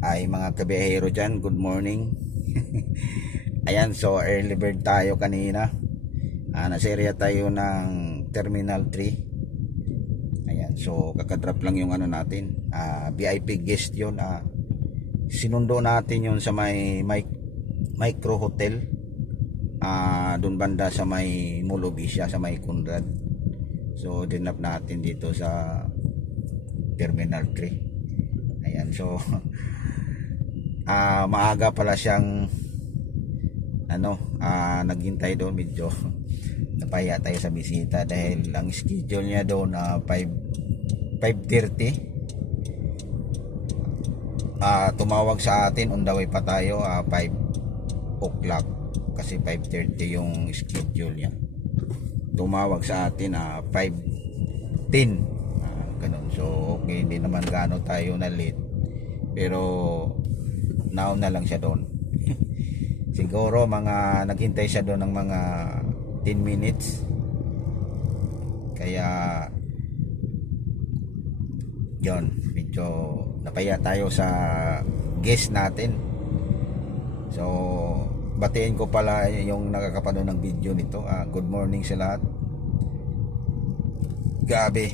Ay mga kabiyahero dyan, good morning. Ayan, so early bird tayo kanina. Naserya tayo ng Terminal 3. Ayan, so kakadrop lang yung ano natin. VIP guest yun. Sinundo natin yun sa may micro hotel. Doon banda sa may Mulobisya, sa may Conrad. So dinap natin dito sa Terminal 3. Ayan, so maaga pala siyang naghintay doon, medyo napaya tayo sa bisita dahil ang schedule niya doon 5:30. Tumawag sa atin, on the way pa tayo 5 o'clock kasi 5:30 yung schedule niya. Tumawag sa atin 5:10, ganun. So okay, hindi naman gaano tayo na late, pero nauna lang siya doon. Siguro mga naghintay siya doon ng mga 10 minutes. Kaya yon, medyo napaya tayo sa guest natin. So batiin ko pala yung nakakapanood ng video nito. Good morning sa lahat. Gabi,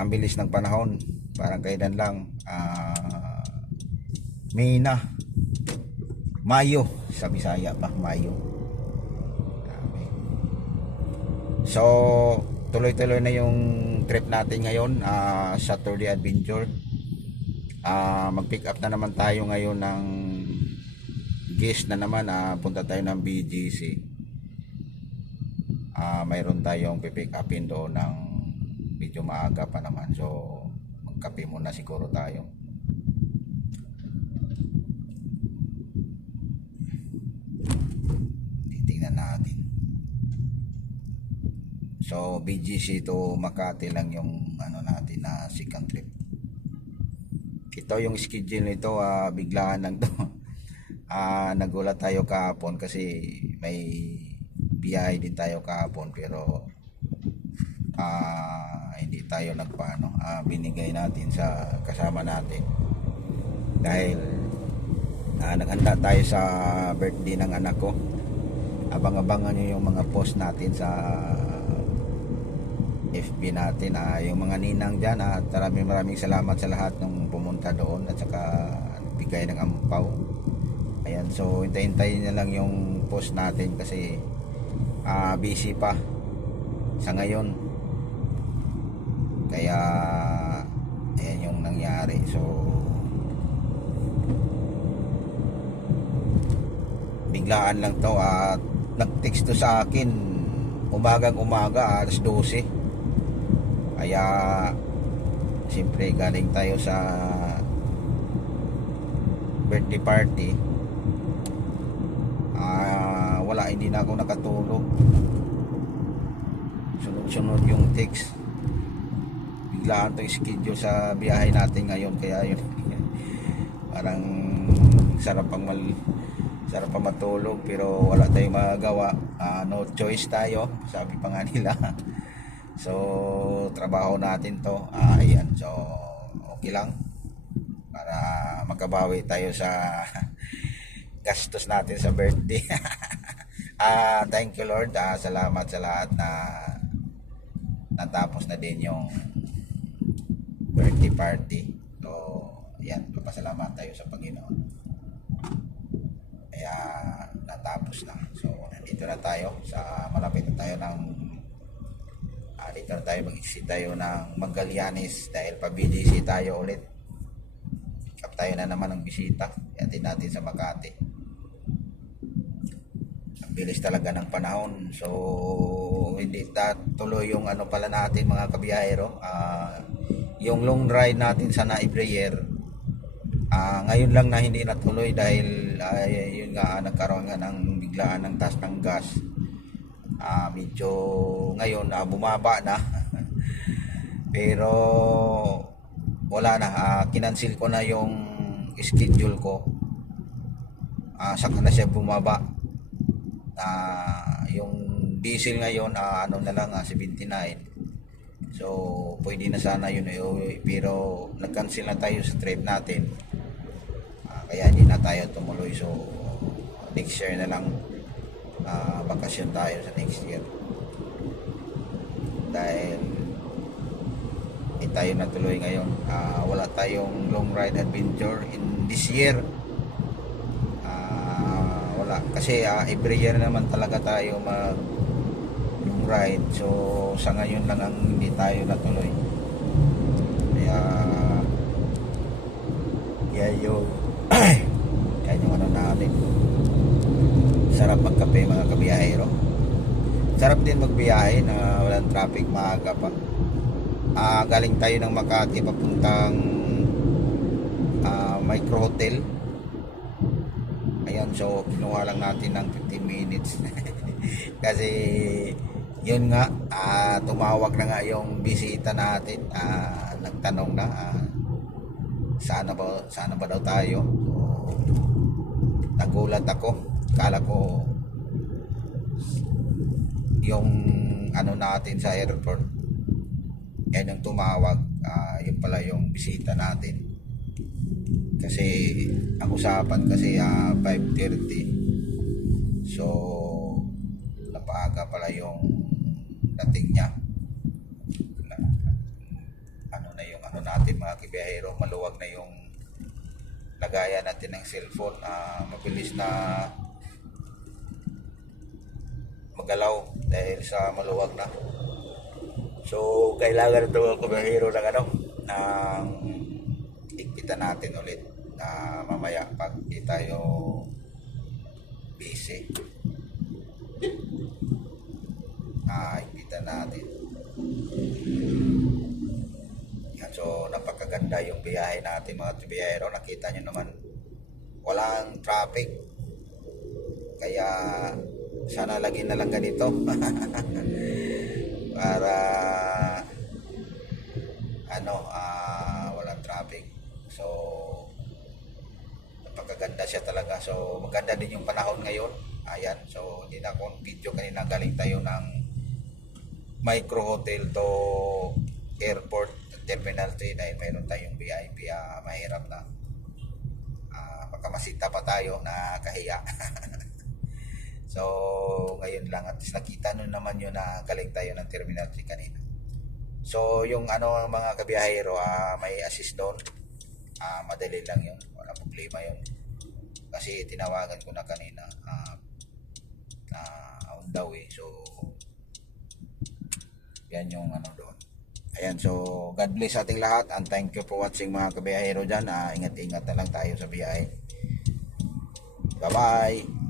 ang bilis ng panahon, parang kailan lang May na, Mayo, sa Bisaya pa, Mayo. So tuloy-tuloy na yung trip natin ngayon, Saturday Adventure. Mag-pick up na naman tayo ngayon ng guest na naman. Punta tayo ng BGC. Mayroon tayong pipick upin doon ng medyo maaga pa naman, so magkape muna siguro tayo. Titingnan natin. So BGC to Makati lang yung ano natin na second trip. Ito yung schedule nito, biglaan lang to. Nagulat tayo kahapon kasi may biyahe din tayo kahapon, pero hindi tayo nagpaano, binigay natin sa kasama natin dahil naghanda tayo sa birthday ng anak ko. Abang-abangan nyo yung mga post natin sa FB natin, yung mga ninang dyan. Maraming salamat sa lahat ng pumunta doon at saka bigay ng ampaw. Ayan, so hintay-hintayin na lang yung post natin kasi busy pa sa ngayon, kaya ayan yung nangyari. So biglaan lang to, at nag-text to sa akin umagang umaga, alas 12. Kaya siyempre galing tayo sa birthday party, hindi na ako nakatulog. Sunod-sunod yung text, biglaan to yung schedule sa biyahe natin ngayon, kaya yun parang sarap pang matulog, pero wala tayong magagawa. No choice tayo, sabi pa nga nila. So trabaho natin to. Ayan, so okay lang para makabawi tayo sa gastos natin sa birthday. Thank you Lord, salamat sa lahat na natapos na din yung birthday party. So yan, papasalamat tayo sa Panginoon, kaya natapos na. So nandito na tayo sa malapit na tayo ng dito na tayo, mag-exit tayo ng Magallanes dahil pa BGC tayo ulit. Pick up tayo na naman ng bisita, ihatid natin sa Makati. Ang bilis talaga ng panahon, so hindi tuloy yung ano pala natin mga kabiyahero. Yung long ride natin sa Naibrayer, ngayon lang na hindi natuloy dahil yun nga, nagkaroon nga ng biglaan ng taas ng gas. Medyo ngayon bumaba na pero wala na, kinansil ko na yung schedule ko, saka na siya bumaba. Yung diesel ngayon ano na lang, 79. So pwede na sana yun, pero nag-cancel na tayo sa trip natin kaya hindi na tayo tumuloy. So next year na lang, bakasyon tayo sa next year dahil hindi tayo natuloy ngayon. Wala tayong long ride adventure in this year. Wala kasi every year naman talaga tayo mag long ride, so sa ngayon lang ang hindi tayo natuloy. Kaya yung kaya yung ano natin, sarap magkape mga kabiyahero. Sarap din magbiyahe na walang traffic, maaga pa. Galing tayo ng Makati papuntang Micro Hotel. Ayan, so kinuha lang natin ng 15 minutes kasi yun nga, tumawag na nga yung bisita natin, nagtanong na sana ba daw tayo. So nagulat ako, kala ko yung ano natin sa airport, yan yung tumawag, yun pala yung bisita natin. Kasi ang usapan kasi 5:30, so napaaga pala yung dating niya. Ano na yung ano natin mga kibiyahero, maluwag na yung lagayan natin ng cellphone, mabilis na magalaw dahil sa maluwag na. So kailangan ito mga kabahero ng ano, ng ikita natin ulit mamaya pag di tayo busy. Ikita natin yan. So napakaganda yung biyahe natin mga kabahero, nakita nyo naman walang traffic, kaya sana lagi na lang ganito para walang traffic. So napakaganda siya talaga. So maganda din yung panahon ngayon. Ayan, so hindi na akong video kanina, galing tayo ng Micro Hotel to airport terminal 3 dahil mayroon tayong VIP. Mahirap na, baka masita pa tayo na kahiya so ngayon lang at least nakita nun naman yun na galing tayo ng terminal 3 kanina. So yung ano mga kabiyahero, may assist doon, madali lang yun, wala problema yun kasi tinawagan ko na kanina na on the way. So yan yung ano doon. Ayan, so God bless ating lahat and thank you for watching mga kabiyahero dyan. Ingat-ingat na lang tayo sa biyahe. Bye bye.